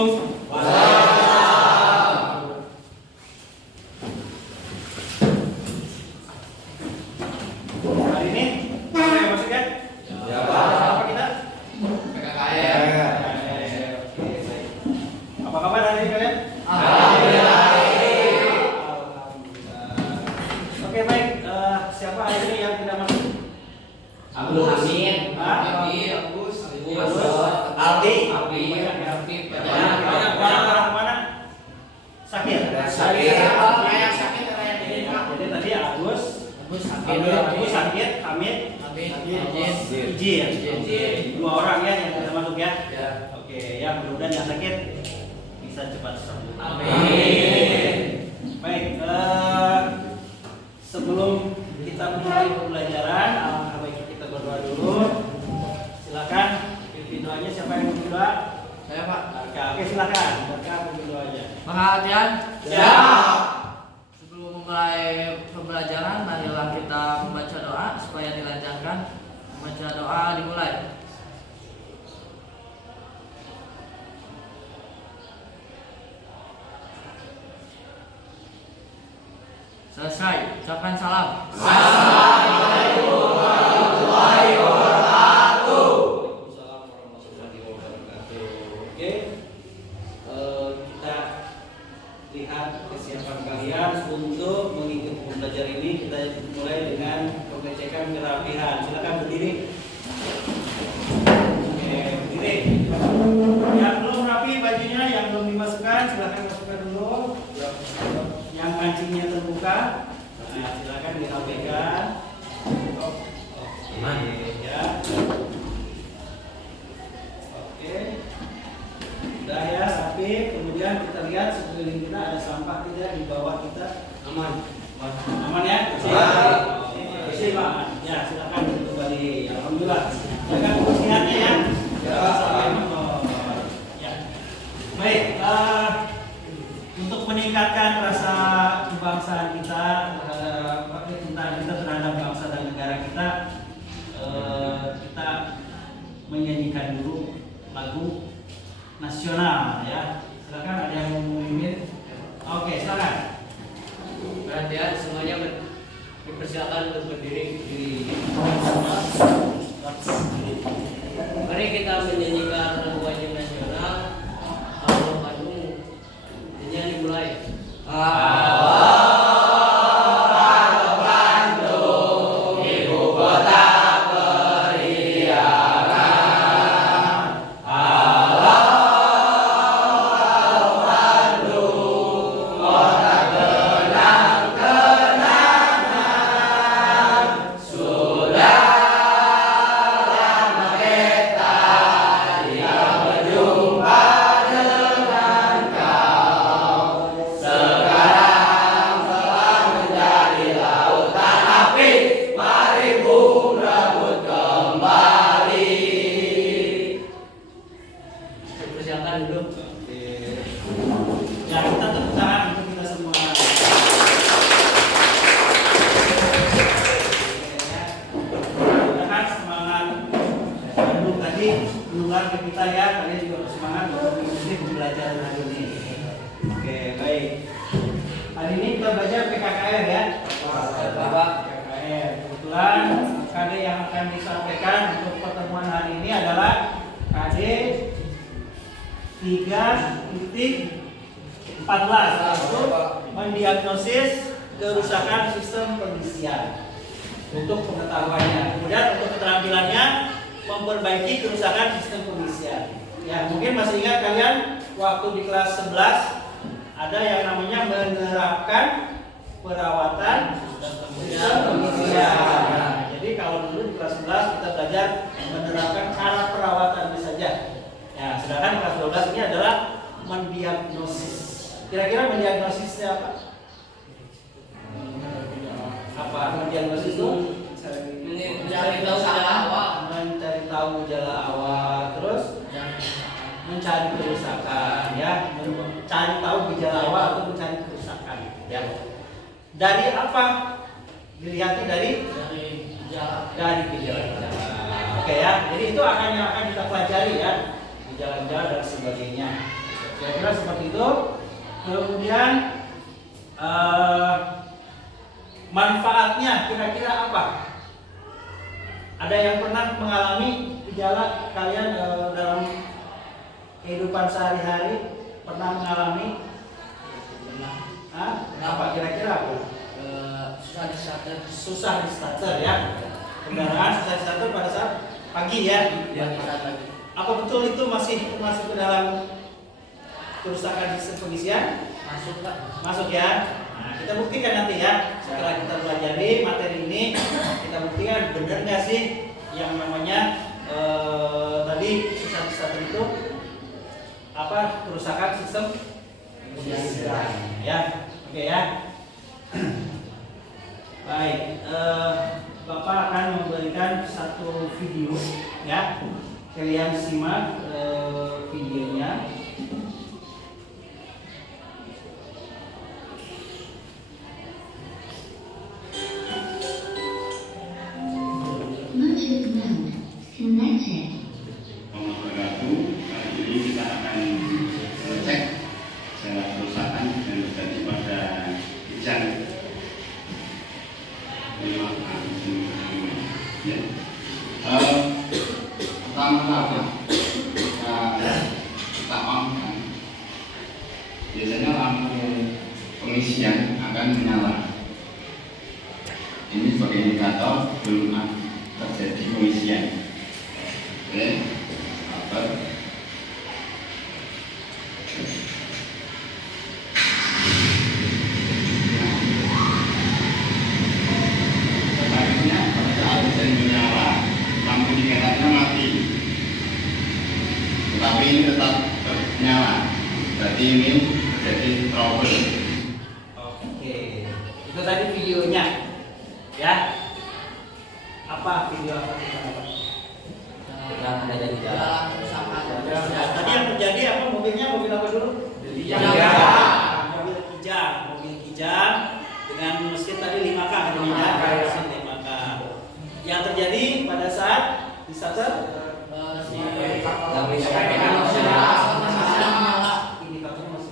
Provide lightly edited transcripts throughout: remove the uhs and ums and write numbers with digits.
Hari ini apa yang maksudnya? Apa kita? PKKM. Oke, baik. Apa kabar hari ini kalian? Alhamdulillah. Oke, baik. Siapa hari ini yang tidak masuk? Abdul Hamid, Agus, Aldi, Mana? Sakit. Jadi tadi Agus sakit, Hamid, Iji. Dua orang ya yang tidak masuk ya. Oke, ya mudah-mudahan yang sakit bisa cepat sembuh. Amin. Baik, sebelum kita mulai pembelajaran, alangkah baiknya kita berdoa dulu. Silakan pimpin doanya. Siapa yang pimpin doa? Saya Pak. Oke, silakan. Berkah pimpin doanya. Perhatian. Siap. Sebelum memulai pembelajaran, marilah kita membaca doa supaya dilancarkan. Membaca doa dimulai. Selesai. Ucapkan salam. Assalamualaikum warahmatullahi wabarakatuh. Waalaikumsalam warahmatullahi wabarakatuh. Oke, kita lihat kesiapan kalian untuk mengikuti pembelajaran ini. Kita mulai dengan pengecekan kerapihan. Silakan berdiri. Oke, berdiri. Yang belum rapi bajunya, yang belum dimasukkan, silakan masukkan dulu. Yang kancingnya terbuka, nah, silakan dirapikan. Oke, ya. Oke, udah ya, rapi. Kemudian kita lihat sekeliling kita ada sampah tidak di bawah kita. Aman, aman ya? Bersih Pak. Ya, silakan kembali. Alhamdulillah. Jaga kebersihannya ya. Jangan sampai kotor. Ya. Baik. Untuk meningkatkan rasa kebangsaan kita, kecintaan kita terhadap bangsa dan negara kita, kita menyanyikan dulu lagu nasional ya. Silakan, ada yang mau memimpin? Oke, silakan. Perhatian semuanya dipersilakan untuk berdiri. Mari kita menyanyikan lagu wajib nasional. Allah Bandung. Ini dimulai. Persilakan dulu. Oke. Ya, kita tepuk tangan untuk kita semua. Silakan semangat. Bandung tadi keluar ke kita ya. Kalian juga bersemangat untuk mengikuti pembelajaran hari ini. Oke, baik. Hari ini kita belajar PKKR ya. PKKR. Kebetulan KD yang akan disampaikan untuk pertemuan hari ini adalah KD 3.14 yaitu mendiagnosis kerusakan sistem pengisian untuk pengetahuannya. Kemudian untuk keterampilannya memperbaiki kerusakan sistem pengisian. Ya, mungkin masih ingat kalian waktu di kelas 11 ada yang namanya menerapkan perawatan sistem pengisian. Nah, jadi kalau dulu di kelas 11 kita belajar menerapkan cara perawatan saja. Ya, sedangkan kelas 12 ini adalah mendiagnosis. Kira-kira mendiagnosisnya apa? Apa mendiagnosis itu? Mencari tahu gejala awal. Mencari tahu gejala awal, terus mencari kerusakan, ya, mencari tahu gejala awal atau mencari kerusakan, ya. Dari apa? Dilihatnya dari gejala. Oke ya, jadi itu yang akan kita pelajari ya, gejala-gejala dan sebagainya. Kira-kira seperti itu. Kemudian manfaatnya kira-kira apa? Ada yang pernah mengalami gejala kalian dalam kehidupan sehari-hari? Pernah mengalami? Apa kira-kira apa? Susah di starter. Susah di starter ya. Kendaraan susah di starter pada saat pagi ya. Apa betul itu masih masuk ke dalam kerusakan sistem pengisian? Masuk Pak. Masuk ya. Nah, kita buktikan nanti ya. Setelah kita pelajari materi ini, kita buktikan benar nggak sih yang namanya tadi susah di starter itu apa kerusakan sistem pengisian ya. Oke ya. Baik, Bapak akan memberikan satu video ya. Kalian simak videonya. Bluetooth mode connected. Wabarakatuh. Kali ini kita akan mengecek jalan kerusakan yang terjadi pada kijang. Ya. Pertama-tama kita paham, biasanya lampu pengisian akan menyala. Ini sebagai indikator belum terjadi pengisian. Oke, sabar. Sebaliknya pada saat terjadi menyala, lampu indikatornya mati. Tetapi ini tetap menyala. Berarti ini terjadi trouble. Oke, itu tadi videonya ya. Apa video apa kita dapat? Yang ada di dalam kerusakan. Tadi yang terjadi apa mobilnya? Mobil apa dulu? Kijang. Mobil kijang dengan mesin tadi 5K katanya ya. Mesin 5K. Yang terjadi pada saat di starter indikatornya masih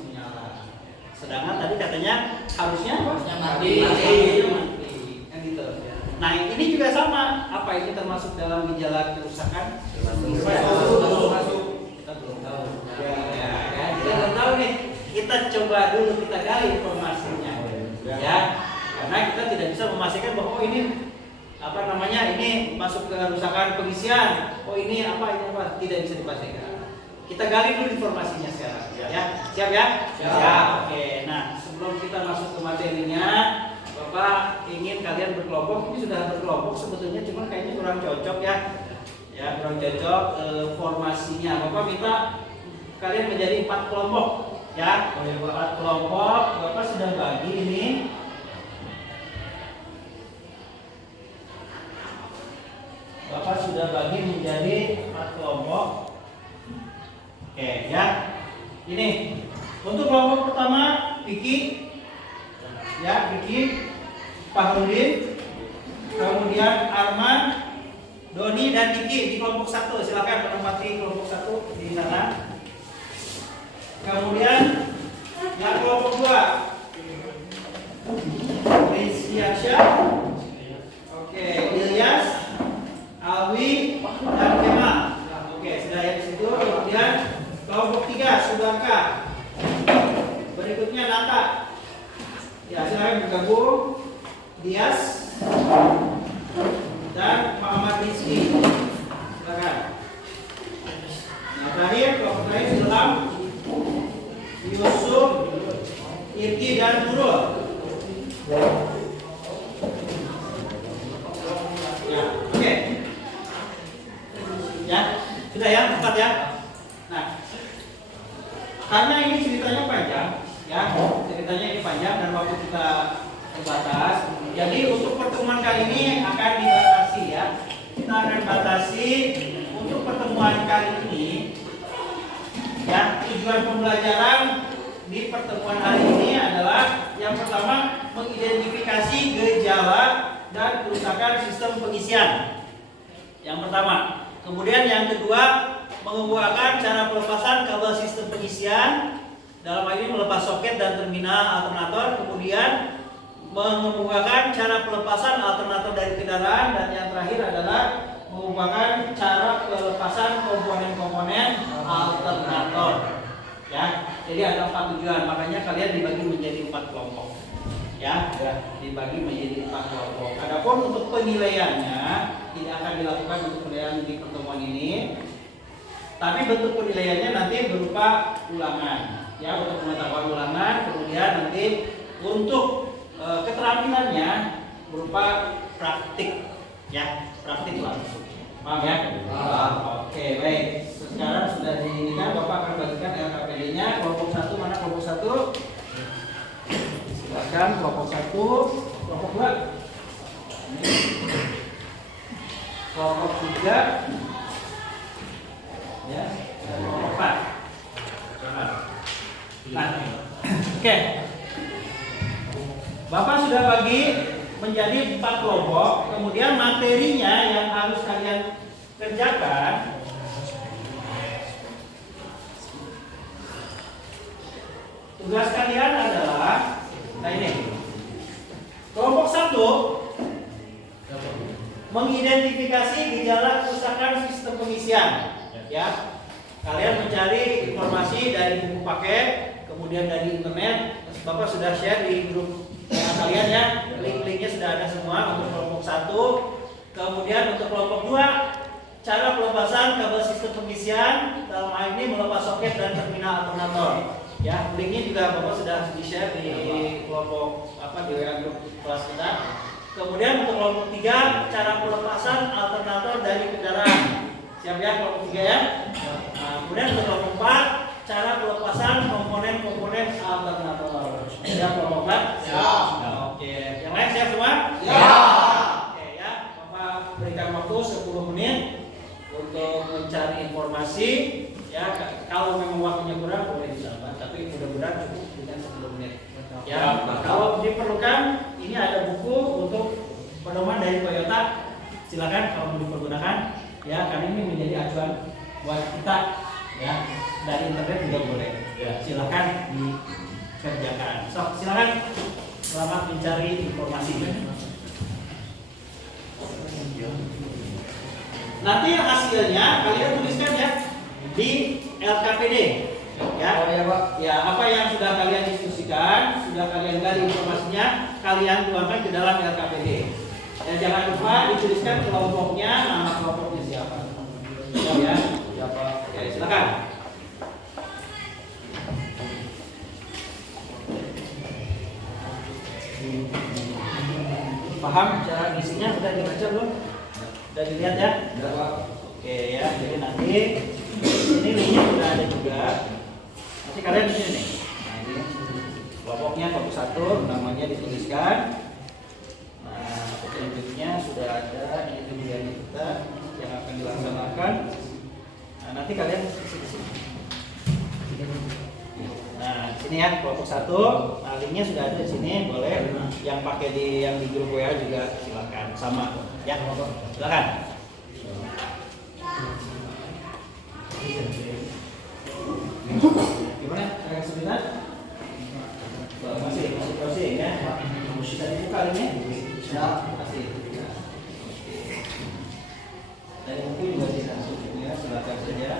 menyala. Sedangkan tadi katanya harusnya mati. Kan gitu. Nah, ini juga sama. Apa ini termasuk dalam gejala kerusakan? Masuk. Kita belum tahu. Ya, kita belum tahu nih. Kita coba dulu kita gali informasinya. Ya. Karena kita tidak bisa memastikan bahwa ini apa namanya ini masuk ke kerusakan pengisian. Oh ini apa tidak bisa dipastikan. Kita gali dulu informasinya sekarang. Ya. Siap ya? Siap. Oke. Nah, sebelum kita masuk ke materinya, Bapak ingin kalian berkelompok. Ini sudah berkelompok sebetulnya, cuma kayaknya kurang cocok ya. Ya, kurang cocok formasinya. Bapak minta kalian menjadi 4 kelompok. Ya, 4 kelompok. Bapak sudah bagi ini. Bapak sudah bagi menjadi 4 kelompok. Oke, ya. Ini untuk kelompok pertama, Vicky. Ya, Vicky, Fahrudin, kemudian Arman, Doni dan Diki di kelompok 1. Silakan menempati kelompok 1 di sana. Kemudian yang kelompok 2, Rizkyasha, oke, Ilyas, Alwi dan Kemal. Oke, sudah ya di situ. Kemudian kelompok 3, Subaka. Berikutnya Nata. Ya, silakan bergabung. Dias dan Muhammad Rizky. Silakan. Nah, terakhir kelompok terakhir Ilham, Yusuf, Irki dan Nurul. Ya, oke. Ya, sudah ya, 4 ya. Nah, karena ini ceritanya panjang, ya, ceritanya ini panjang dan waktu kita terbatas. Jadi untuk pertemuan kali ini akan dibatasi ya. Kita akan batasi untuk pertemuan kali ini. Ya, tujuan pembelajaran di pertemuan hari ini adalah yang pertama mengidentifikasi gejala dan kerusakan sistem pengisian. Yang pertama. Kemudian yang kedua mengemukakan cara pelepasan kabel sistem pengisian. dalam hal ini melepas soket dan terminal alternator, kemudian mengemukakan cara pelepasan alternator dari kendaraan, dan yang terakhir adalah mengemukakan cara pelepasan komponen-komponen alternator. Ya, jadi ada 4 tujuan, makanya kalian dibagi menjadi 4 kelompok. Ya, dibagi menjadi 4 kelompok. Adapun untuk penilaiannya tidak akan dilakukan untuk penilaian di pertemuan ini, tapi bentuk penilaiannya nanti berupa ulangan. Ya, untuk pengetahuan ulangan, kemudian nanti untuk keterampilannya berupa praktik. Ya, praktik langsung. Paham ya? Oke, baik. Sekarang sudah diinginkan, Bapak akan bagikan LKPD-nya. Kelompok 1 mana kelompok 1? Silakan kelompok 1, kelompok 2. Kelompok 3. Ya, dan kelompok 4. Nah, oke. Bapak sudah bagi menjadi 4 kelompok, kemudian materinya yang harus kalian kerjakan tugas kalian adalah, nah ini kelompok 1 mengidentifikasi gejala kerusakan sistem pengisian. Ya, kalian mencari informasi dari buku paket, kemudian dari internet. Bapak sudah share di grup kalian ya, link-linknya sudah ada semua untuk kelompok 1. Kemudian untuk kelompok 2, cara pelepasan kabel sistem pengisian, dalam hal ini melepas soket dan terminal alternator. Ya, linknya juga Bapak sudah di-share di kelompok di WA grup kelas kita. Kemudian untuk kelompok 3, cara pelepasan alternator dari kendaraan. Siap ya kelompok 3 ya? Nah, kemudian untuk kelompok 4, cara pelepasan komponen-komponen alternator. Siap kelompok 4? Siap. Oke, yang lain siap semua? Siap. Oke ya, Bapak berikan waktu 10 menit untuk mencari informasi. Ya, kalau memang waktunya kurang boleh ditambah, tapi mudah-mudahan cukup dengan 10 menit. Ya, kalau diperlukan ini ada buku untuk pedoman dari Toyota. Silakan kalau mau dipergunakan. Ya, karena ini menjadi acuan buat kita. Ya, dari internet juga boleh. Ya, silakan dikerjakan. So, silakan selamat mencari informasi. Nanti hasilnya kalian tuliskan ya di LKPD. Ya, Pak. Ya, apa yang sudah kalian diskusikan, sudah kalian gali informasinya, kalian tuangkan ke dalam LKPD. Dan jangan lupa dituliskan kelompoknya, nama kelompoknya siapa. Ya, siapa? Ya, silakan. Paham cara isinya? Sudah dibaca belum? Sudah dilihat ya? Sudah, Pak. Oke ya, jadi nanti ini linknya sudah ada juga. Nanti kalian di sini nih. Nah, ini kelompoknya kelompok 1, namanya dituliskan. Nah, petunjuknya sudah ada, ini tujuan kita yang akan dilaksanakan. Nah, nanti kalian sini. Nah, sini ya kelompok 1. Nah, linknya sudah ada di sini, boleh. Yang pakai yang di grup WA juga silakan, sama ya. Silakan. Gimana? Agak kesulitan? Masih browsing ya. Bisa dibuka linknya? Ya, masih. Dari buku juga tidak sulit ya, silakan saja.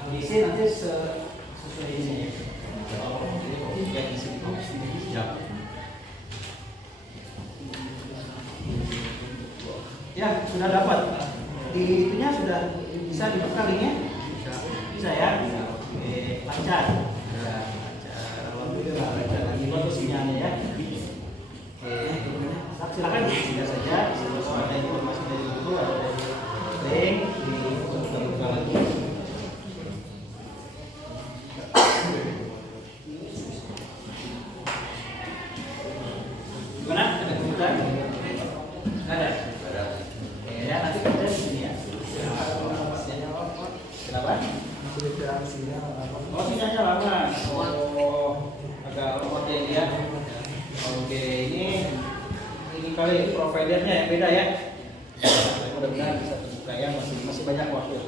Kondisi nanti sesuai ini ya. Ya, sudah dapat. Di itunya sudah bisa dibuka linknya? Bisa ya? Oke, lancar. Alhamdulillah lancar. Lagi bagus sinyalnya ya. Oke, silakan bisa saja. Ada informasi dari buku, ada dari link, kita buka lagi. Gimana? Ada kebutuhan? Ada. Ya, nanti kita di sini ya. Kenapa? Oh, sinyalnya lama. Oh, agak lemot ya dia. Oke, ini kali ini providernya yang beda ya. Mudah-mudahan bisa terbuka ya, masih banyak waktu.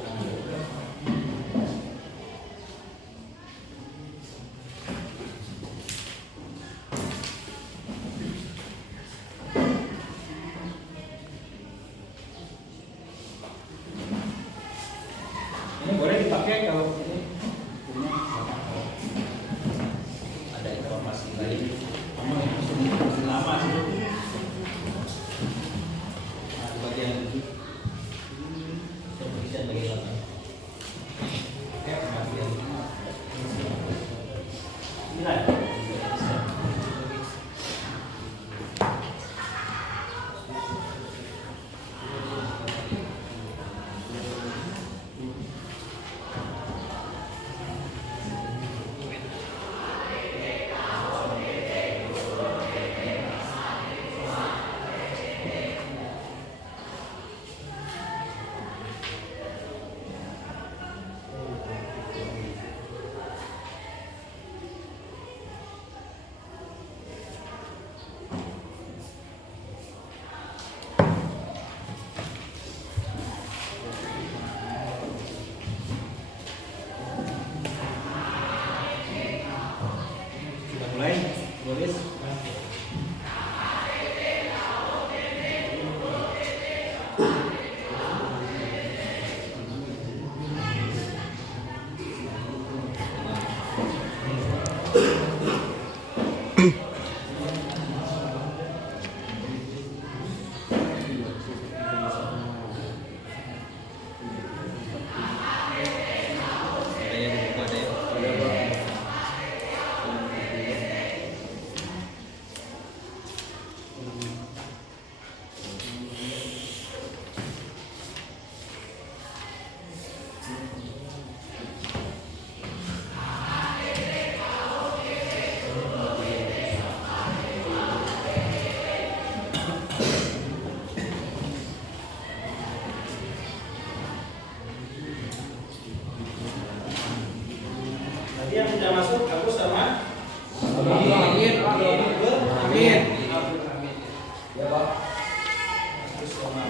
Ini boleh dipakai kalau ini ada informasi lain. Kamu masih lama sih. Nah, di bagian ini bisa bagi lama. Oke, bagian ini lah. Sudah mulai, tulis. Nanti yang sudah masuk aku sama Amin. Amin. Ya Pak. Agus sama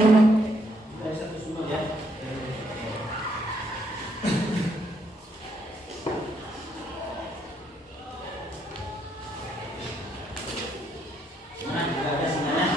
Dari satu sumber ya. Mana juga ada sebenarnya.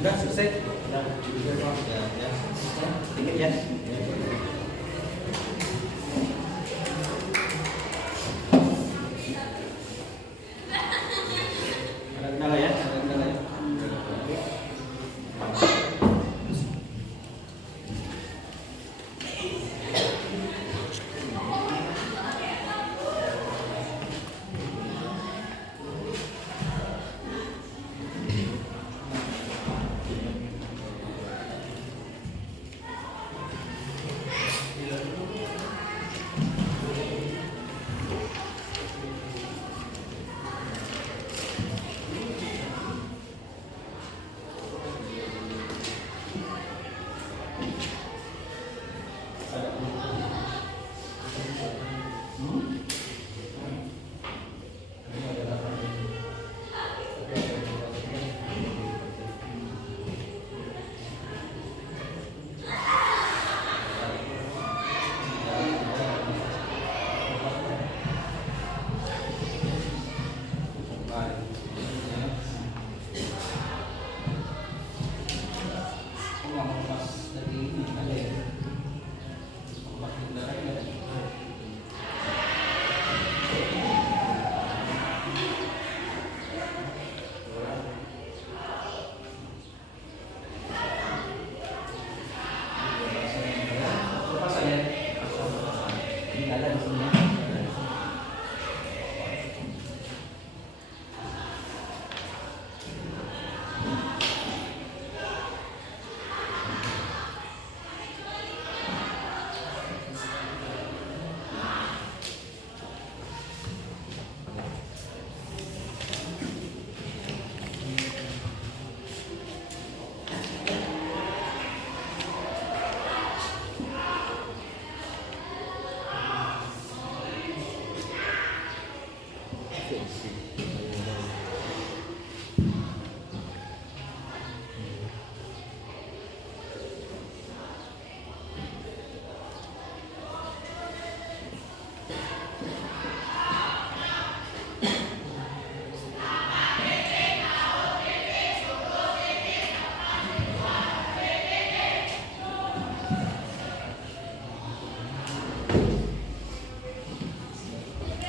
Sudah selesai? Sudah. Ya. Sedikit ya. Ada kendala ya? Ada kendala ya?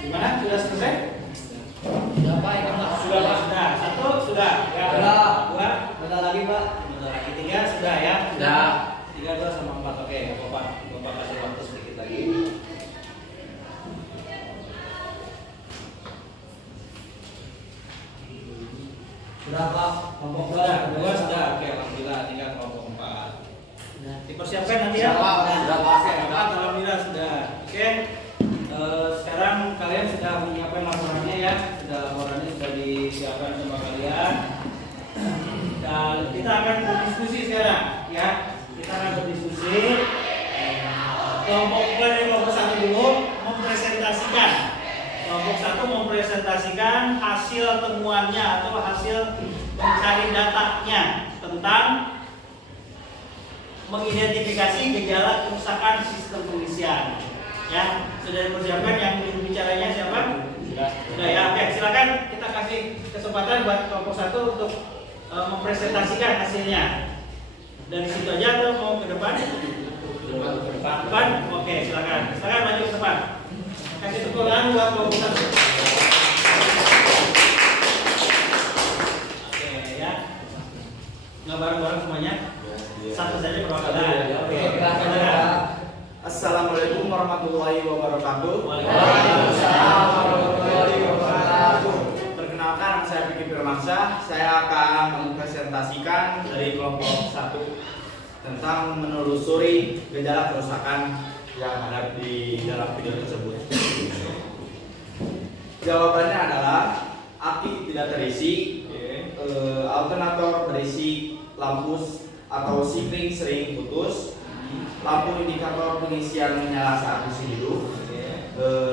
Gimana? Sudah selesai? Sudah Pak, ini Pak. Sudah Pak, sudah. Satu sudah. Ya. Sudah. Dua. Bentar lagi Pak. Bentar lagi. Tiga sudah ya. Sudah. 3, 2 sama 4. Oke, Bapak kasih waktu sedikit lagi. Sudah Pak. Kelompok Sudah. 2 sudah. Oke, alhamdulillah. Tinggal kelompok 4. Sudah. Dipersiapkan nanti ya. Sudah, Pak. Sudah, Pak. Oke, alhamdulillah sudah. Oke. Sekarang kalian sudah menyiapkan laporannya ya. Laporannya sudah disiapkan sama kalian. Dan kita akan berdiskusi sekarang ya. Kita akan berdiskusi. Kelompok dari kelompok 1 dulu mempresentasikan. Kelompok 1 mempresentasikan hasil temuannya atau hasil mencari datanya tentang mengidentifikasi gejala kerusakan sistem pengisian. Ya, sudah dipersiapkan yang bicaranya siapa? Sudah ya. Oke, silakan kita kasih kesempatan buat kelompok 1 untuk mempresentasikan hasilnya. Dari situ aja atau mau ke depan? Depan. Oke, silakan. Silakan maju ke depan. Kasih tepuk tangan buat kelompok 1. Oke ya. Nggak bareng-bareng semuanya? Satu saja perwakilan. Oke, silakan. Assalamualaikum warahmatullahi wabarakatuh. Waalaikumsalam warahmatullahi wabarakatuh. Perkenalkan, saya Fikri Firmansyah. Saya akan mempresentasikan dari kelompok 1 tentang menelusuri gejala kerusakan yang ada di dalam video tersebut. Jawabannya adalah aki tidak terisi, alternator berisi, lampu atau sikring sering putus, lampu indikator pengisian menyala saat mesin hidup,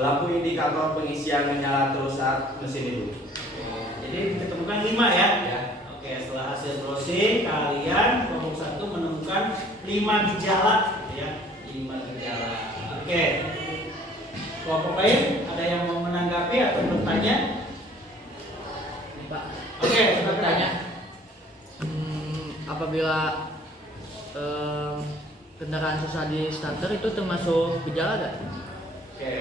lampu indikator pengisian menyala terus saat mesin hidup. Jadi ditemukan 5 ya. Oke, setelah hasil browsing kalian kelompok 1 menemukan 5 gejala ya. 5 gejala. Oke. Kelompok lain ada yang mau menanggapi atau bertanya? Pak. Oke, Saya bertanya. apabila kendaraan susah di starter itu termasuk gejala nggak? Oke,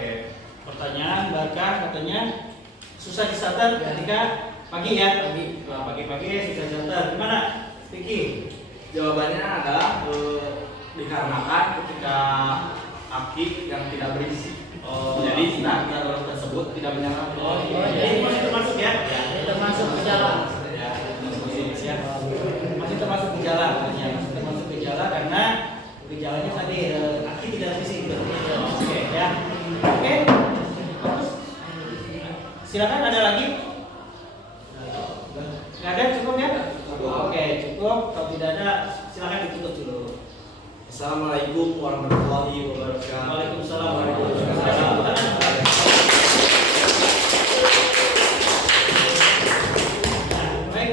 pertanyaan Barkah katanya susah di starter ketika pagi ya? Pagi-pagi susah di starter. Gimana, Vicky? Jawabannya adalah dikarenakan ketika aki yang tidak berisi. Jadi starter tersebut tidak menyala. Jadi masih termasuk ya? Termasuk gejala. Masih termasuk gejala katanya. Masih termasuk gejala karena gejalanya tadi aki tidak berisi. Oke ya. Oke. Terus silakan ada lagi? Nggak ada, cukup ya? Oke, cukup. Kalau tidak ada, silakan ditutup dulu. Assalamualaikum warahmatullahi wabarakatuh. Waalaikumsalam warahmatullahi wabarakatuh. Nah, baik.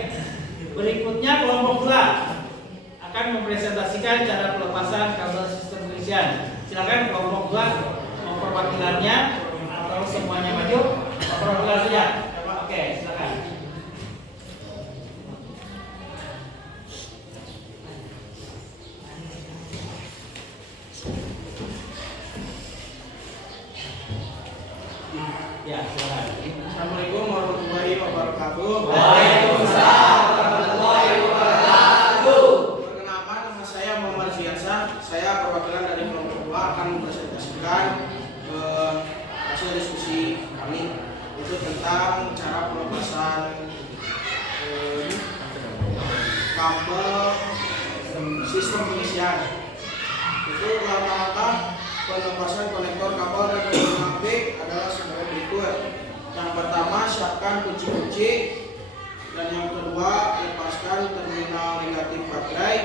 Berikutnya kelompok 2 akan mempresentasikan cara pelepasan kabel sistem pengisian. Silakan kelompok 2 mau perwakilannya atau semuanya maju? Perwakilan saja. Oke, silakan. Ya, silakan. Assalamualaikum warahmatullahi wabarakatuh. Waalaikumsalam warahmatullahi wabarakatuh. Perkenalkan, nama saya Muhammad Ziansa. Saya perwakilan dari kelompok 2 akan mempresentasikan hasil diskusi kami itu tentang cara pelepasan kabel sistem pengisian. Itu langkah-langkah pelepasan konektor kabel dan terminal B adalah sebagai berikut. Yang pertama, siapkan kunci-kunci, dan yang kedua, lepaskan terminal negatif baterai.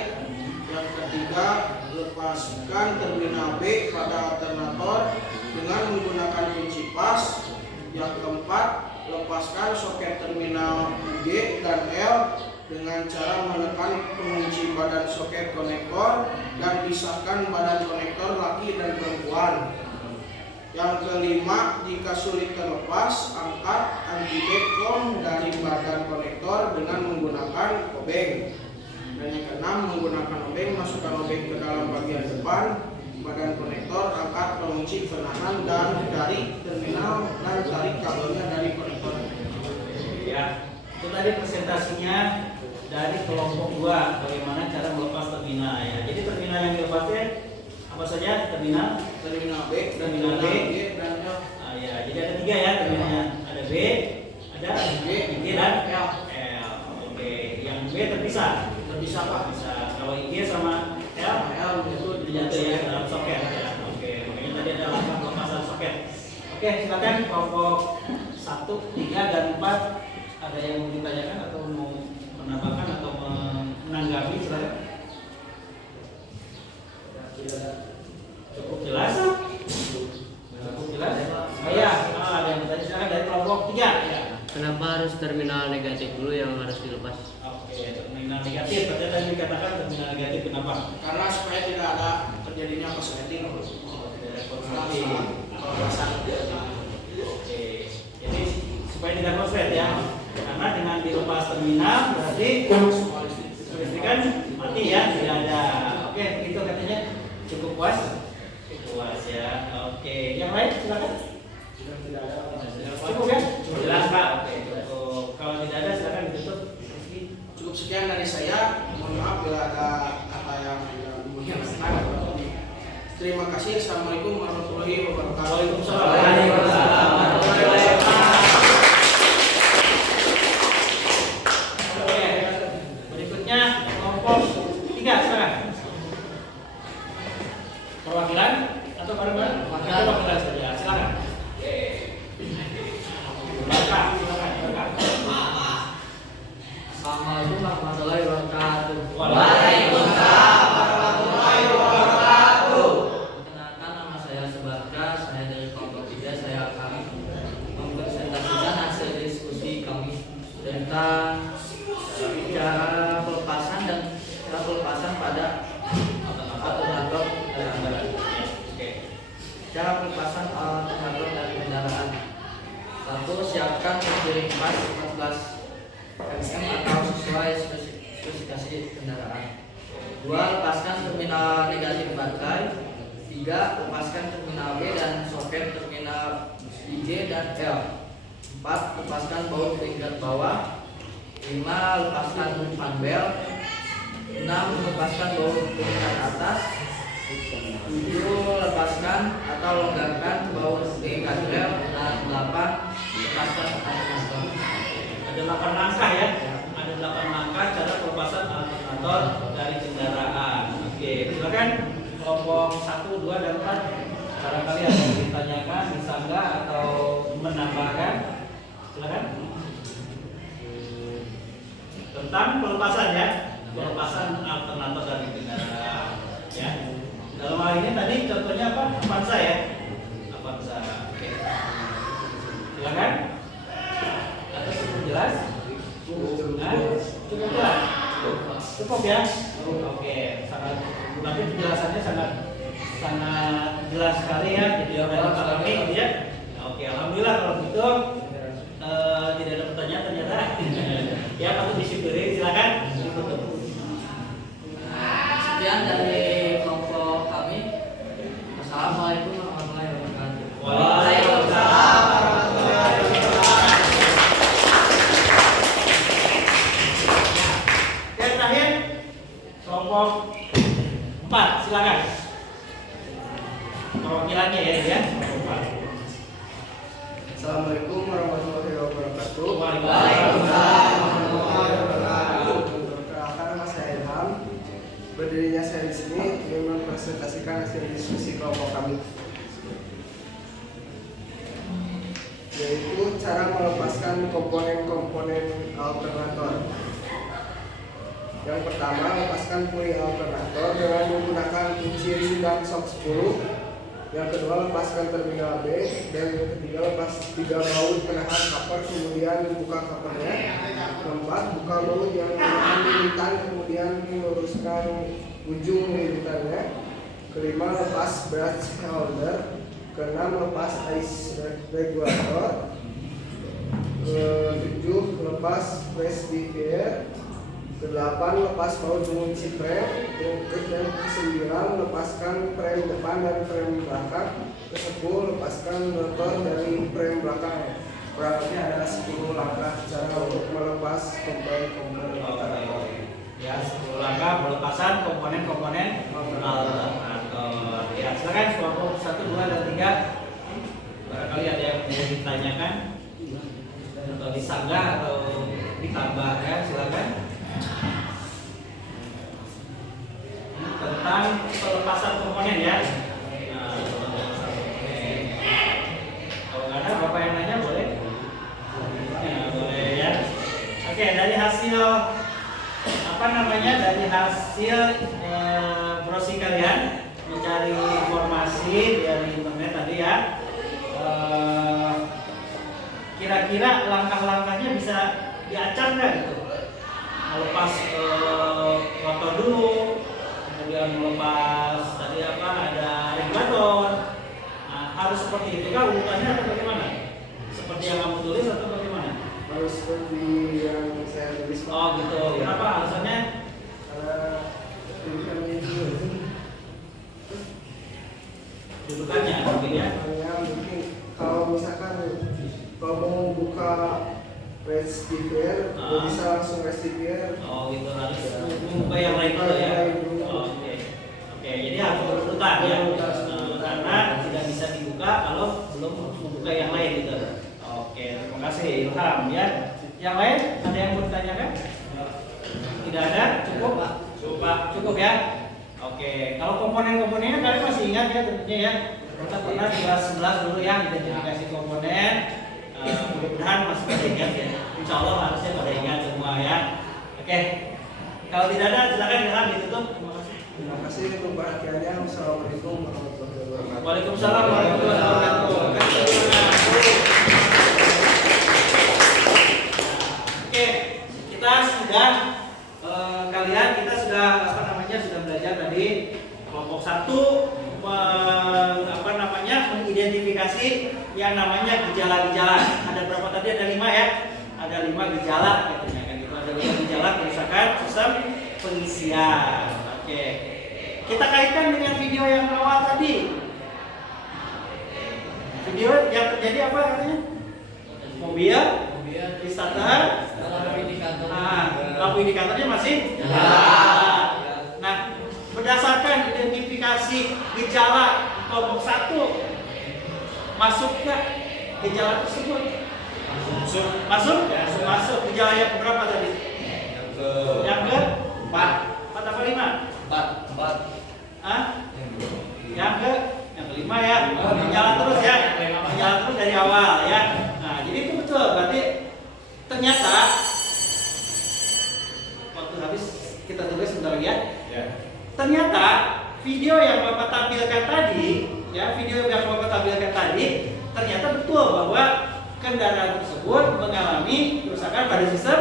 Yang ketiga, lepaskan terminal B pada alternator dengan menggunakan kunci pas. Yang keempat, lepaskan soket terminal G dan L dengan cara menekan pengunci badan soket konektor dan pisahkan badan konektor laki dan perempuan. Yang kelima, jika sulit terlepas, angkat anti-backcom dari badan konektor dengan menggunakan obeng. Dan yang keenam, menggunakan obeng, masukkan obeng ke dalam bagian depan badan konektor, angkat pengunci penahan dan dari terminal dan tarik kabelnya dari konektor. Ya, itu tadi presentasinya dari kelompok 2 bagaimana cara melepas terminal ya. Jadi terminal yang dilepasnya apa saja? Terminal B, terminal B dan L. Ya, jadi ada 3 ya terminalnya. Ada B, ada G dan L. Oke, yang B terpisah. Terpisah Pak. Bisa. Kalau IG sama L itu dijatuh ya dalam soket ya. Oke, makanya tadi ada langkah pelepasan soket. Oke, silakan kelompok 1, 3 dan 4 ada yang mau ditanyakan atau mau menambahkan atau menanggapi silakan. Cukup jelas? Cukup jelas? Ya, ada yang bertanya silakan dari kelompok 3 ya. Kenapa harus terminal negatif dulu yang harus dilepas? Oke, terminal negatif. Tadi dikatakan terminal negatif kenapa? Karena supaya tidak ada terjadinya korsleting. Tidak ada korsleting. Oke, jadi supaya tidak korslet ya. Karena dengan dilepas terminal berarti kelistrikan mati ya, tidak ada. Oke, begitu katanya. Cukup puas? Puas ya. Oke, yang lain silakan. Cukup ya? Jelas Pak. Oke, cukup. Kalau tidak ada silakan ditutup. Cukup sekian dari saya. Mohon maaf bila ada kata yang tidak menyenangkan. Terima kasih. Assalamualaikum warahmatullahi wabarakatuh. Waalaikumsalam warahmatullahi wabarakatuh. Oke, berikutnya kelompok 3 silakan. Perwakilan atau bareng-bareng? Perwakilan saja. Silakan. Barkah, silakan. Barkah. Assalamualaikum warahmatullahi wabarakatuh. Waalaikumsalam warahmatullahi wabarakatuh. Perkenalkan, nama saya Sebarkah, saya dari kelompok 3. Saya akan mempresentasikan hasil diskusi kami tentang cara pelepasan pada alternator dan kendaraan. Cara pelepasan alternator dan kendaraan. 1. Siapkan kunci ring pas 14 mm atau sesuai spesifikasi kendaraan. 2. Lepaskan terminal negatif baterai. 3. Lepaskan terminal B dan soket terminal I, J, dan L. 4. Lepaskan baut ringkat bawah. 5. Lepaskan fan bel. 6. Lepaskan baut ringkat atas. 7. Lepaskan atau longgarkan baut ringkat rel. Dan 8. Lepaskan alternator. Ada 8 langkah ya. Ada 8 langkah cara pelepasan alternator dari kendaraan. Oke, silakan kelompok 1, 2, dan 4. Barangkali ada yang ditanyakan, disanggah atau menambahkan. Silakan. Tentang pelepasan ya, pelepasan alternator dari kendaraan. Ya. Dalam hal ini tadi contohnya apa? Avanza ya. Avanza. Oke. Silakan. Atas cukup jelas? Nah, cukup jelas. Cukup ya. Oke. Sangat. Tapi penjelasannya sangat jelas sekali ya. Jadi orang kami gitu ya. Oke. Alhamdulillah kalau gitu. Tidak ada pertanyaan ternyata. Ya, patut disyukuri. Silakan. Sekian dari kelompok kami. Assalamualaikum warahmatullahi wabarakatuh. Waalaikumsalam warahmatullahi wabarakatuh. Yang terakhir kelompok 4, silakan. Perwakilannya ya, kelompok 4. Assalamualaikum warahmatullahi wabarakatuh. Waalaikumsalam. Perkenalkan, nama saya Ilham. Berdirinya saya di sini ingin mempresentasikan hasil diskusi kelompok kami, yaitu cara melepaskan komponen-komponen alternator. Yang pertama, lepaskan puli alternator dengan menggunakan kunci ring dan sok 10. Yang kedua, lepaskan terminal B. Dan yang ketiga, lepas 3 baut penahan cover, kemudian buka covernya. Keempat, buka baut yang menahan lilitan, kemudian meluruskan ujung lilitannya. Kelima, lepas brush holder. Keenam, lepas ice regulator. Ketujuh, lepas press divier. Kedelapan, lepas baut mengunci frame. Dan kesembilan, lepaskan frame depan dan frame belakang. Kesepuluh, lepaskan rotor dari frame belakang. Berarti ada 10 langkah cara untuk melepas komponen-komponen alternator. Ya, 10 langkah pelepasan komponen-komponen alternator. Ya, silakan kelompok 1, 2, dan 3. Barangkali ada yang mau ditanyakan atau disanggah atau ditambah ya, silakan. Tentang pelepasan komponen ya. Nah, kalau nggak ada bapak yang nanya boleh? Ya, boleh ya. Oke, dari hasil dari hasil browsing kalian mencari informasi dari internet tadi ya. Kira-kira langkah-langkahnya bisa diacak nggak gitu? Melepas rotor dulu, kemudian melepas tadi apa ada regulator. Nah, harus seperti itu kah urutannya atau bagaimana? Seperti yang kamu tulis atau bagaimana? Harus seperti yang saya tulis. Oh gitu. Kenapa alasannya? Dudukannya mungkin ya. Mungkin kalau misalkan kalau mau buka rectifier, bisa langsung rectifier. Oh gitu, harus membuka yang lain dulu ya. Oh, oke. Oke, jadi harus berurutan ya. Karena tidak bisa dibuka kalau belum membuka yang lain gitu. Oke, terima kasih Ilham ya. Yang lain ada yang mau ditanyakan? Tidak ada? Cukup? Cukup ya. Oke, kalau komponen-komponennya kalian masih ingat ya tentunya ya. Kita pernah di kelas 11 dulu ya identifikasi komponen. Mudah-mudahan masih pada ingat ya. Insya Allah harusnya pada ingat semua ya. Oke, kalau tidak ada silakan Ilham ditutup. Terima kasih. Terima kasih untuk perhatiannya. Wassalamualaikum warahmatullahi wabarakatuh. Waalaikumsalam warahmatullahi wabarakatuh. Oke, kita sudah sudah belajar tadi kelompok 1 mengidentifikasi yang namanya gejala-gejala. Ada berapa tadi? Ada 5 ya. Ada 5 gejala katanya kan gitu. Ada 5 gejala kerusakan sistem pengisian. Oke. Kita kaitkan dengan video yang awal tadi. Video yang terjadi apa katanya? Mobil starter. Lampu indikatornya masih nyala. Nah, berdasarkan identifikasi gejala kelompok 1, masuk nggak gejala tersebut? Masuk. Gejala yang berapa tadi? Yang ke 4 apa 5? 4. Yang kelima ya. Jalan terus ya. Jalan terus dari awal ya. Nah, jadi itu betul. Berarti ternyata waktu habis kita tulis sebentar lagi ya. Ternyata video yang Bapak tampilkan tadi, ternyata betul bahwa kendaraan tersebut mengalami kerusakan pada sistem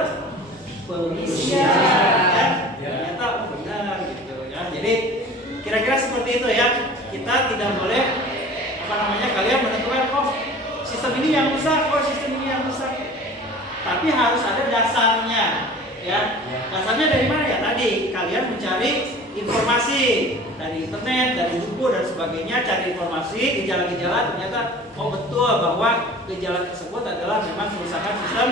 pengisian. Ternyata benar gitu ya. Jadi kira-kira seperti itu ya. Kita tidak boleh kalian menentukan sistem ini yang rusak, sistem ini yang rusak. Tapi harus ada dasarnya ya. Dasarnya dari mana ya? Tadi kalian mencari informasi dari internet, dari buku dan sebagainya, cari informasi gejala-gejala, ternyata betul bahwa gejala tersebut adalah memang kerusakan sistem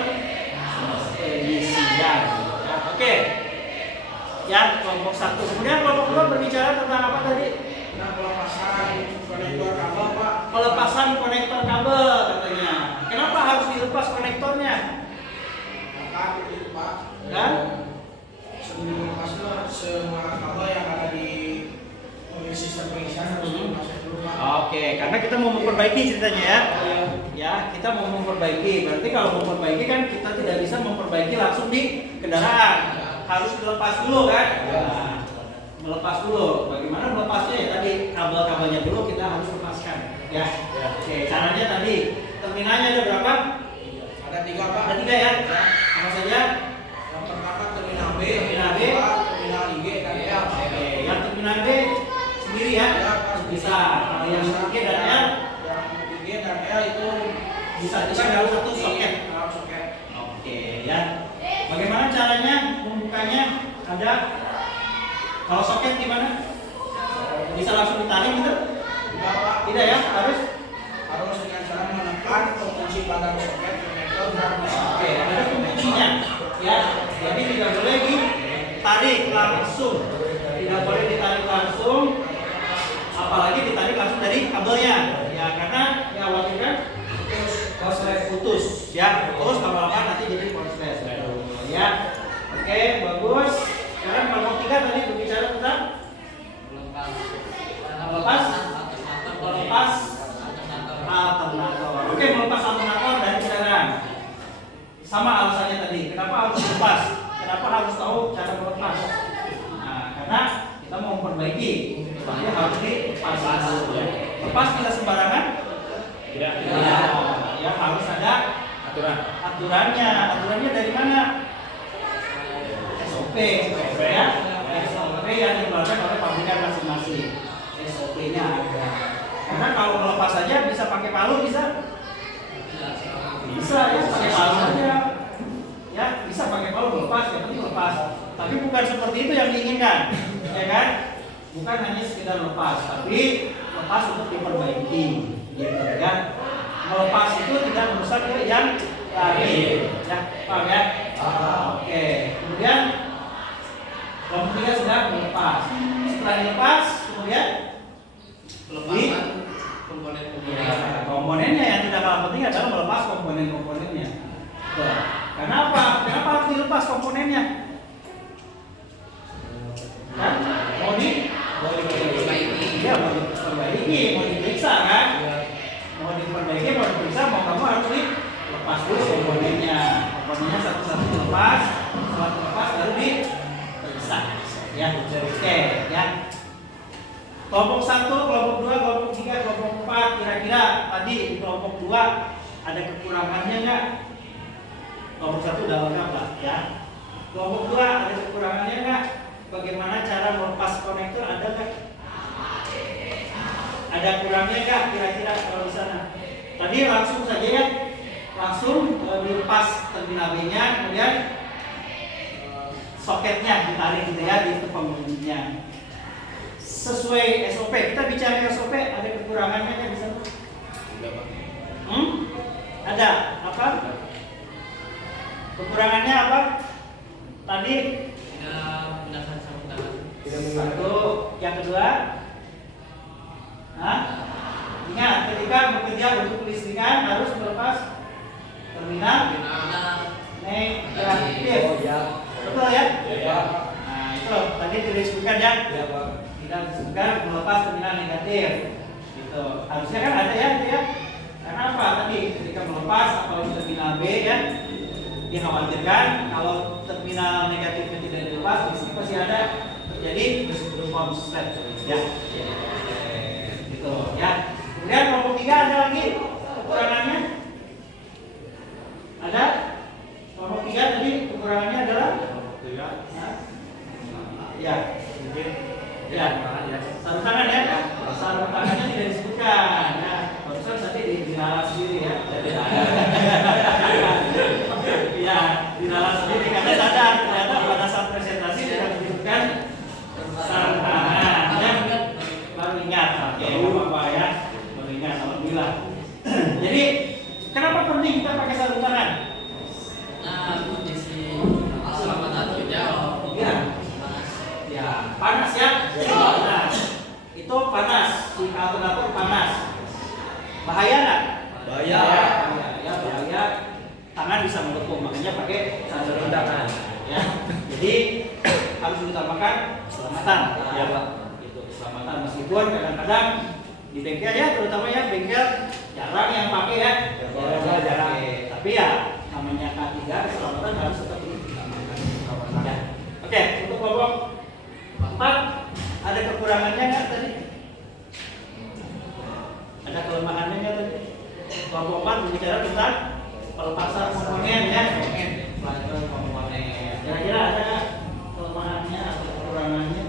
pengisian ya. Oke. Ya, kelompok 1. Kemudian kelompok 2 berbicara tentang apa tadi? Pelepasan konektor kabel, Pak. Pelepasan konektor kabel katanya. Kenapa harus dilepas konektornya? Itu, Pak. Dan sebelum melepasnya semua kabel yang ada di sistem pengisian harus dilepas dulu, Pak. Oke, karena kita mau memperbaiki ceritanya ya. Ya, kita mau memperbaiki. Berarti kalau memperbaiki kan kita tidak bisa memperbaiki langsung di kendaraan. Harus dilepas dulu kan? Nah, melepas dulu. Bagaimana melepasnya ya? Tadi kabel-kabelnya dulu kita harus lepaskan. Ya. Oke, caranya tadi. Terminalnya ada berapa? Ada 3, Pak. Ada 3 ya. Apa saja? Yang pertama terminal B, Terminal B. terminal IG dan L. Oke, yang terminal B sendiri ya? Bisa. Kalau yang IG dan L? Yang IG dan L itu Bisa dalam satu soket. dalam soket. Oke ya. Bagaimana caranya membukanya? Ada. Kalau soket gimana? Bisa langsung ditarik gitu? Tidak, Pak. Tidak ya, harus. Dengan cara menekan kunci pada soket konektor dan Oke, ada kuncinya. Ya, jadi tidak boleh ditarik langsung. Tidak boleh ditarik langsung. Apalagi ditarik langsung dari kabelnya. Ya, karena dikhawatirkan korslet putus. Ya, putus lama-lama nanti jadi korslet. Ya, oke, bagus. Sekarang kelompok 3 tadi berbicara tentang melepas alternator. Oke, melepas alternator dari kendaraan. Sama alasannya tadi. Kenapa harus lepas? Kenapa harus tahu cara melepas? Nah, karena kita mau memperbaiki, makanya harus dilepas. Lepas tidak sembarangan. Tidak. Ya, harus ada aturannya. Aturannya dari mana? SOP ya. SOP yang dikeluarkan oleh pabrikan masing-masing. SOP-nya ada. Karena kalau melepas saja bisa pakai palu bisa? Bisa ya, pakai palu aja. Ya, bisa pakai palu melepas, yang penting lepas. Tapi bukan seperti itu yang diinginkan, ya kan? Bukan hanya sekedar lepas, tapi lepas untuk diperbaiki, gitu ya. Melepas itu tidak merusak yang lain, ya, paham ya? Oke, kemudian kelompok 3 sudah melepas. Setelah dilepas, kemudian komponennya yang tidak kalah penting adalah melepas komponen-komponennya. Kenapa? Kenapa harus dilepas komponennya? Kan? Mau diperbaiki, mau diperiksa kan? Mau diperbaiki, mau diperiksa, mau kamu harus dilepas dulu komponennya. Komponennya satu-satu dilepas, setelah dilepas baru diperiksa. Ya, oke, ya. Kelompok 1, kelompok 2, kelompok 3, kelompok 4, kira-kira tadi di kelompok 2 ada kekurangannya nggak? Kelompok 1 udah lengkap lah ya. Kelompok 2 ada kekurangannya nggak? Bagaimana cara melepas konektor, ada nggak? Ada kurangnya nggak kira-kira kalau di sana? Tadi langsung saja ya, langsung dilepas terminal B-nya, kemudian soketnya ditarik gitu ya di penghuninya. Sesuai SOP, kita bicara SOP ada kekurangannya kan di sana? Ada apa? Kekurangannya apa? Tadi satu, yang kedua, ingat ketika bekerja untuk kelistrikan harus melepas terminal negatif. Betul ya? Nah itu tadi disebutkan ya. Tidak disebutkan melepas terminal negatif. Gitu. Harusnya kan ada ya, itu ya. Karena apa? Tadi ketika melepas apalagi terminal B ya, dikhawatirkan kalau terminal negatifnya tidak dilepas, listrik pasti ada terjadi konslet ya. Gitu ya. Kemudian kelompok 3 ada lagi kekurangannya. Ada kelompok 3 tadi kekurangannya adalah ya. Ya, sarung tangan ya. Sarung tangannya tidak disebutkan. Ya, barusan tadi dinalar sendiri ya. Ya, dinalar sendiri karena sadar ternyata pada saat presentasi tidak disebutkan sarung tangan. Ya, baru ingat. Oke, nggak apa-apa ya. Baru ingat, alhamdulillah. Jadi, kenapa penting kita pakai sarung tangan? Ya, panas ya. Panas. Itu panas. Si kalkulator panas. Bahaya nggak? Bahaya. Ya, bahaya. Tangan bisa mengepung, makanya pakai sarung tangan. Ya. Jadi harus diutamakan keselamatan. Ya, Pak. Itu keselamatan meskipun kadang-kadang di bengkel ya, terutama ya bengkel jarang yang pakai ya. Jarang. Tapi ya namanya K3 keselamatan harus tetap diutamakan. Ya. Oke, untuk kelompok 4 ada kekurangannya nggak tadi? Ada kelemahannya nggak tadi? Kelompok 4 berbicara tentang pelepasan komponen ya. Pelepasan komponen. Kira-kira ada nggak kelemahannya atau kekurangannya?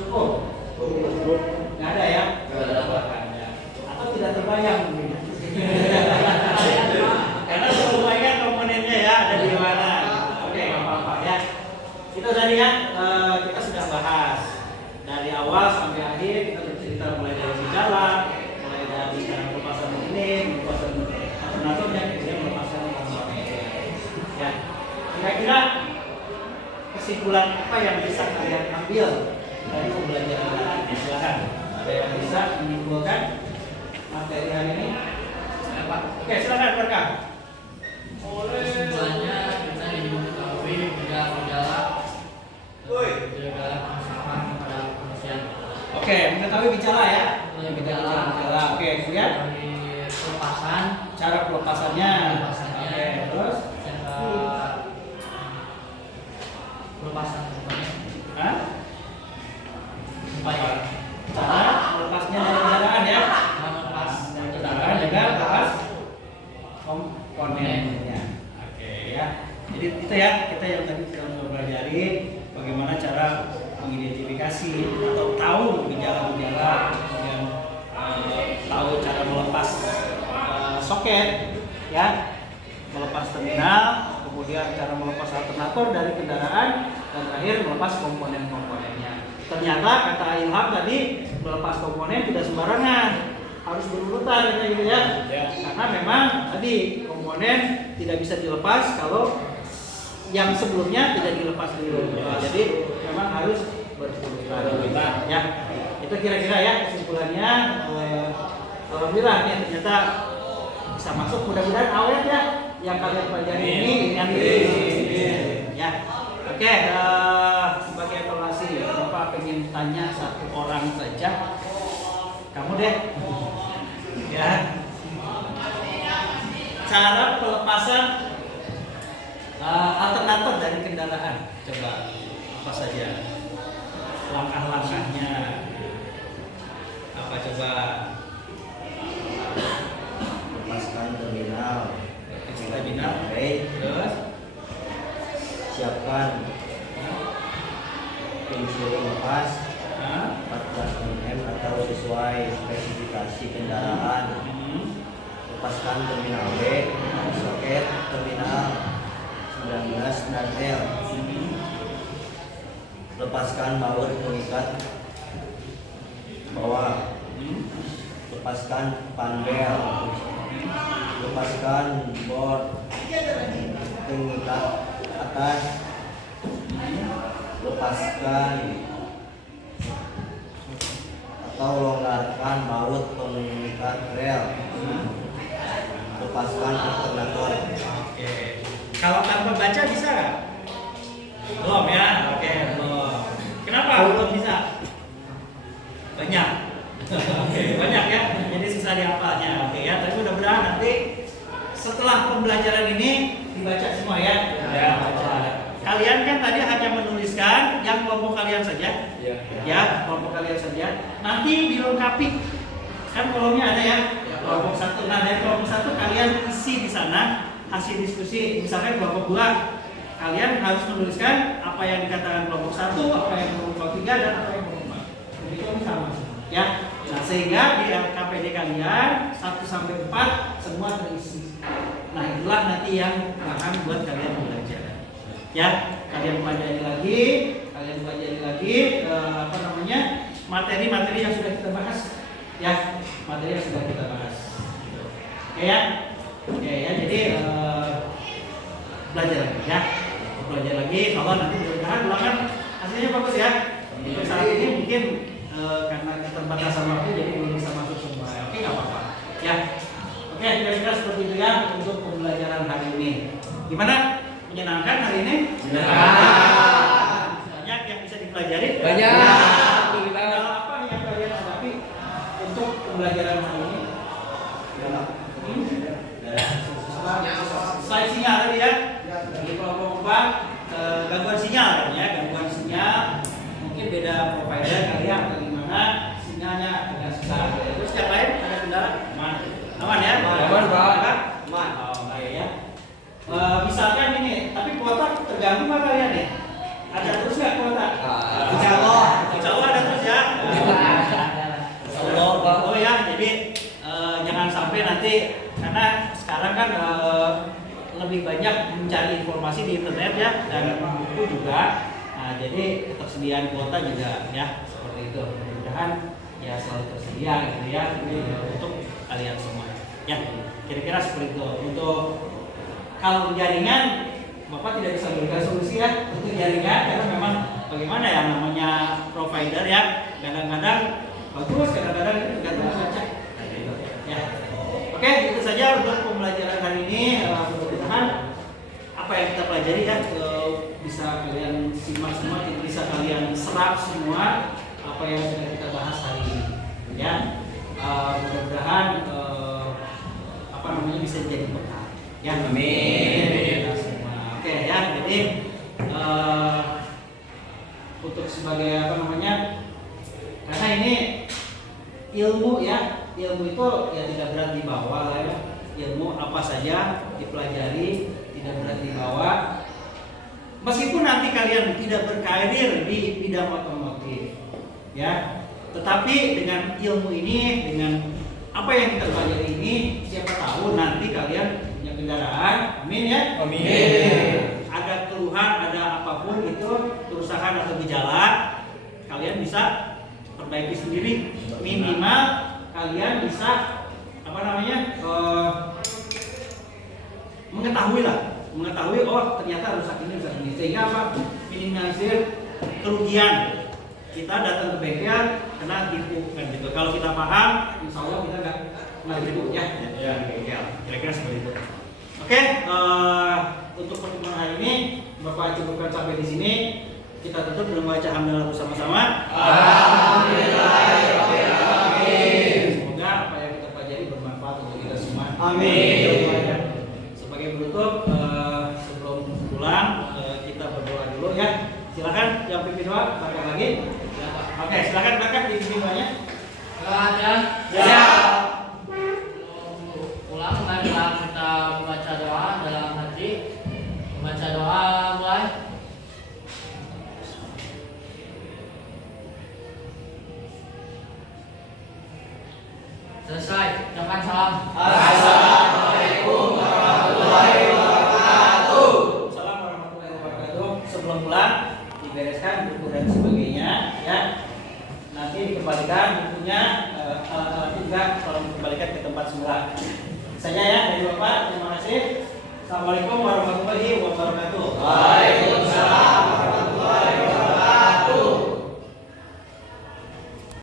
Cukup? Nggak ada ya? Nggak ada. Atau tidak terbayang mungkin? Karena terbayang komponennya ya ada di mana? Oke, nggak apa-apa ya. Itu tadi ya kita sudah bahas dari awal sampai akhir. Kita bercerita mulai dari sejarah, mulai dari cara pelepasan ini, pelepasan alternatifnya, kemudian pelepasan komponen. Ya, kira-kira kesimpulan apa yang bisa kalian ambil dari pembelajaran hari ini? Silakan. Ada yang bisa menyimpulkan materi hari ini? Pak. Oke, silakan Berkah. Kesimpulannya kita diketahui gejala-gejala pengusahaan pada manusia. Oke, mengetahui gejala ya. Gejala. Oke, kemudian Dari pelepasan, cara pelepasannya. Oke, terus pelepasan komponen. Hah? Cara melepasnya dari kendaraan ya. Melepas Dari kendaraan juga lepas komponennya. Oke ya. Jadi itu ya kita yang tadi sudah mempelajari bagaimana cara mengidentifikasi atau tahu gejala-gejala, kemudian tahu cara melepas soket ya, melepas terminal, kemudian cara melepas alternator dari kendaraan, dan terakhir melepas komponen-komponennya. Ternyata kata Ilham tadi melepas komponen tidak sembarangan, harus berurutan gitu ya. Karena memang tadi komponen tidak bisa dilepas kalau yang sebelumnya tidak dilepas dulu. Jadi memang harus berurutan ya. Itu kira-kira ya kesimpulannya. Alhamdulillah nih ternyata bisa masuk, mudah-mudahan awet ya yang kalian pelajari ini dengan ya. Oke, sebagai evaluasi, Bapak pengen tanya satu orang saja. Kamu deh. Ya. Cara pelepasan alternator dari kendaraan. Coba apa saja? Langkah-langkahnya. Apa coba? Lepaskan terminal. Terminal. Baik. Terus Siapkan kunci lepas 14 mm atau sesuai spesifikasi kendaraan. Lepaskan terminal B, soket terminal 9 dan L. Lepaskan baut pengikat bawah. Lepaskan panbel. Lepaskan board pengikat atas. Lepaskan atau longgarkan baut pengikat rel. Lepaskan alternator. Oke. Kalau tanpa baca bisa nggak? Belum ya? Oke, belum. Kenapa belum bisa? Banyak. Oke, banyak ya. Jadi susah dihafalnya. Oke ya. Tapi mudah-mudahan nanti setelah pembelajaran ini dibaca semua ya. Ya, baca. Kalian kan tadi hanya menuliskan yang kelompok kalian saja. Ya, kelompok kalian saja. Nanti dilengkapi. Kan kolomnya ada ya. Kelompok 1. Nah, dari kelompok 1 kalian isi di sana hasil diskusi. Misalkan kelompok 2 kalian harus menuliskan apa yang dikatakan kelompok 1, apa yang kelompok 3 dan apa yang kelompok 4. Jadi itu sama. Ya. Nah, sehingga di KPD kalian 1 sampai 4 semua terisi. Nah, itulah nanti yang bahan buat kalian belajar. Ya, kalian pelajari lagi materi-materi yang sudah kita bahas. Ya, materi yang sudah kita bahas. Oke ya. Oke ya, jadi belajar lagi ya. Belajar lagi, kalau nanti mudah-mudahan ulangan hasilnya bagus ya. Untuk saat ini mungkin karena keterbatasan waktu jadi belum bisa masuk semua. Oke, nggak apa-apa. Ya. Oke, kira-kira seperti itu ya untuk pembelajaran hari ini. Gimana? Menyenangkan hari ini? Banyak yang bisa dipelajari? Banyak. Kendala apa yang kalian hadapi untuk pembelajaran hari ini? Slide sinyal tadi ya. Di kelompok 4 gangguan sinyal ya, gangguan sinyal. Mungkin beda provider kali ya atau gimana, sinyalnya agak susah. Terus yang lain ada kendala? Aman ya? Aman, Pak. Aman. Oh, baik ya. Misalkan ini, tapi kuota terganggu nggak kalian nih? Ada terus nggak kuota? Insya Allah ada terus ya. Oh ya, jadi jangan sampai nanti karena sekarang kan lebih banyak mencari informasi di internet ya dan buku juga. Nah, jadi ketersediaan kuota juga ya seperti itu. Mudah-mudahan ya selalu tersedia gitu ya untuk kalian semua. Ya, kira-kira seperti itu. Untuk kalau jaringan, Bapak tidak bisa memberikan solusi ya untuk jaringan karena memang bagaimana ya namanya provider ya kadang-kadang bagus, kadang-kadang itu tergantung cuaca. Ya, oke itu saja untuk pembelajaran hari ini. Mudah-mudahan apa yang kita pelajari ya bisa kalian simak semua, bisa kalian serap semua apa yang sudah kita bahas hari ini. Ya, mudah-mudahan bisa jadi bekal. Ya, amin. Oke ya, jadi untuk sebagai karena ini ilmu ya, ilmu itu ya tidak berat dibawa lah ya. Ilmu apa saja dipelajari tidak berat dibawa. Meskipun nanti kalian tidak berkarir di bidang otomotif, ya, tetapi dengan ilmu ini, dengan apa yang kita pelajari ini, siapa tahu nanti kalian punya kendaraan, amin ya, amin. Ada keluhan, ada apapun itu, kerusakan atau gejala, kalian bisa perbaiki sendiri. Minimal kalian bisa mengetahui oh ternyata rusak ini, sehingga apa? Minimalisir kerugian. Kita datang ke bengkel kena tipu kan gitu. Kalau kita paham, insya Allah kita nggak tipu ya di bengkel. Kira-kira seperti itu. Oke, untuk pertemuan hari ini Bapak cukupkan sampai di sini. Kita tutup dengan baca hamdalah bersama-sama. Alhamdulillah. Semoga apa yang kita pelajari bermanfaat untuk kita semua. Amin. Sebagai penutup, sebelum pulang kita berdoa dulu ya. Silakan yang pimpin doa, pakai lagi. Oke, silakan belakang di pimpin doanya. Ada. Ya. Pulang marilah kita membaca doa dalam hati. Membaca doa mulai. Selesai. Ucapkan salam. Assalamualaikum warahmatullahi wabarakatuh. Assalamualaikum. kembalikan ke tempat semula. Saja ya dari Bapak, terima kasih. Assalamualaikum warahmatullahi wabarakatuh. Waalaikumsalam.